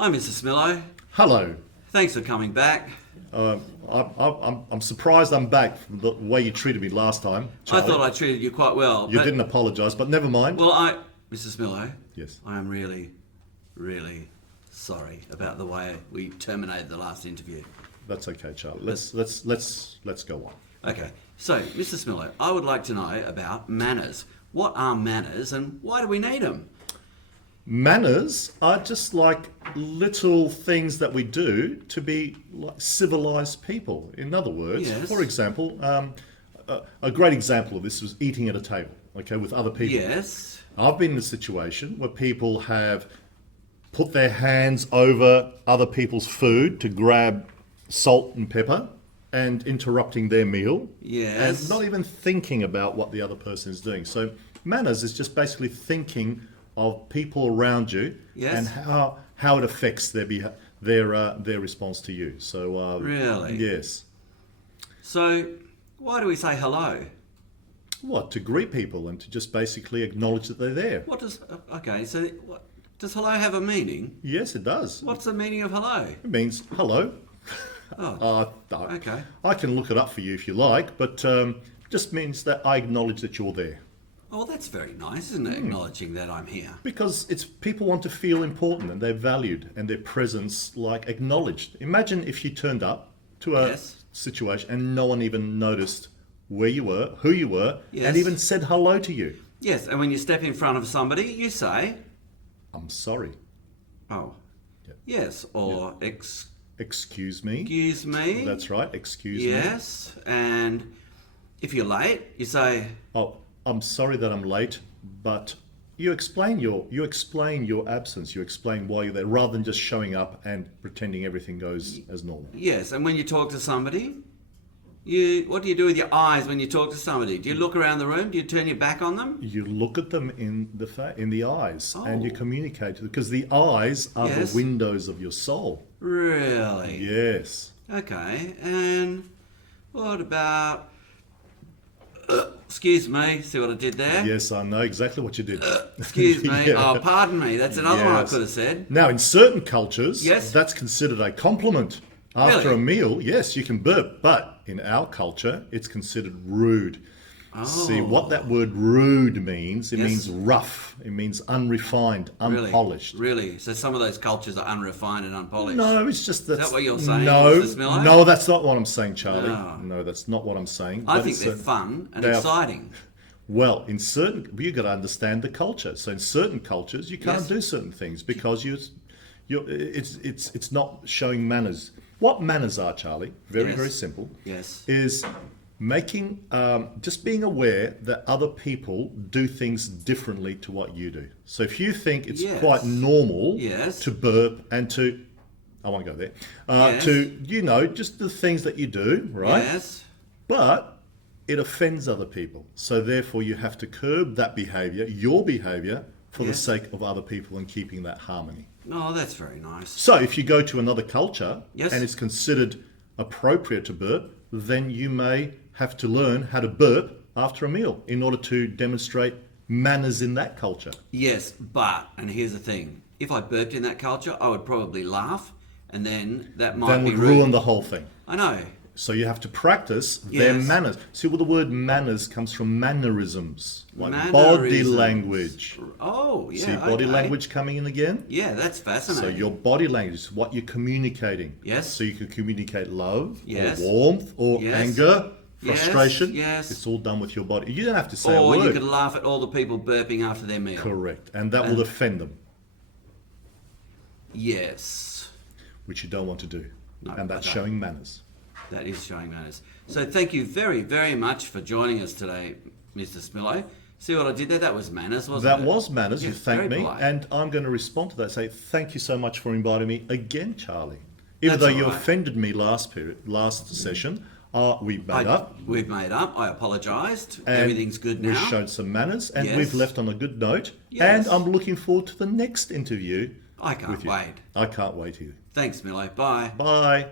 Hi, Mr. Smilo. Hello. Thanks for coming back. I'm surprised I'm back from the way you treated me last time, Charlie. I thought I treated you quite well. You didn't apologise, but never mind. Well, Mr. Smilo. Yes. I am really, really sorry about the way we terminated the last interview. That's okay, Charlie. Let's go on. Okay. So, Mr. Smilo, I would like to know about manners. What are manners, and why do we need them? Manners are just like little things that we do to be like civilized people. In other words, Yes. for example, a great example of this was eating at a table, okay, with other people. Yes. I've been in a situation where people have put their hands over other people's food to grab salt and pepper and interrupting their meal. Yes. And not even thinking about what the other person is doing. So manners is just basically thinking of people around you. Yes. And how it affects their response to you. So Really? yes. So, why do we say hello? What, to greet people and to just basically acknowledge that they're there. What does... Okay, so does hello have a meaning? Yes, it does. What's the meaning of hello? It means hello. Oh, okay. I can look it up for you if you like, but just means that I acknowledge that you're there. Oh, that's very nice, isn't it? Acknowledging that I'm here. Because it's people want to feel important and they're valued and their presence like acknowledged. Imagine if you turned up to a Yes. situation and no one even noticed where you were, who you were, Yes. and even said hello to you. Yes, and when you step in front of somebody, you say, I'm sorry. oh, Yeah. yes, or Excuse me. excuse me. That's right. Excuse me. Yes, and if you're late, you say, Oh, I'm sorry that I'm late, but you explain your absence. You explain why you're there, rather than just showing up and pretending everything goes as normal. yes, and when you talk to somebody, what do you do with your eyes when you talk to somebody? Do you look around the room? Do you turn your back on them? You look at them in the eyes, and you Oh. communicate to them, because the eyes are Yes. the windows of your soul. Really? Yes. Okay, and what about... excuse me, see what I did there? Yes, I know exactly what you did. Excuse me. Yeah. Oh, pardon me. That's another one I Yes. could have said. Now, in certain cultures, Yes. that's considered a compliment. After Really? a meal, yes, you can burp, but in our culture, it's considered rude. See, what that word rude means, it Yes. means rough, it means unrefined, Really? unpolished. Really? So some of those cultures are unrefined and unpolished? No, it's just that what you're saying, No, Mr. Smilo? no, that's not what I'm saying, Charlie. No. No, that's not what I'm saying. I But think it's they're a- fun and they are- exciting. Well, you've got to understand the culture. So in certain cultures, you can't Yes. do certain things because it's not showing manners. What manners are, Charlie? Very, Yes. very simple. Yes. Is making just being aware that other people do things differently to what you do. So if you think it's Yes. quite normal Yes. to burp and to, I won't go there, Yes. to just the things that you do, right? Yes. But it offends other people. So therefore you have to curb that behavior, your behavior, for the Yes. sake of other people and keeping that harmony. Oh, that's very nice. So if you go to another culture Yes. and it's considered appropriate to burp, then you may have to learn how to burp after a meal in order to demonstrate manners in that culture. Yes, and here's the thing. If I burped in that culture, I would probably laugh, and then that might That be would rude. ruin the whole thing. I know. So you have to practice their Yes. manners. See, well, the word manners comes from mannerisms, like body Mannerisms. language. Oh, yeah. See body okay. language coming in again? Yeah, that's So fascinating. your body language is what you're communicating. Yes. So you can communicate love, Yes. or warmth, or Yes. anger, Yes, frustration. yes. It's all done with your body. You don't have to say a Or word. you could laugh at all the people burping after their meal. Correct. And that will offend them, Yes. which you don't want to do. No, And that's I don't. showing manners. That is showing manners. So thank you very, very much for joining us today, Mr. Smilo. See what I did there? That was manners, wasn't That it? was manners. You Yes, thanked very me. polite. And I'm going to respond to that. Say, thank you so much for inviting me again, Charlie. Even That's though you all right. offended me last session, we made up. We've made up. I apologised. And Everything's good We now. showed some manners, and Yes. we've left on a good note. Yes. And I'm looking forward to the next interview. I can't with you. wait. I can't wait either. Thanks, Milo. Bye. Bye.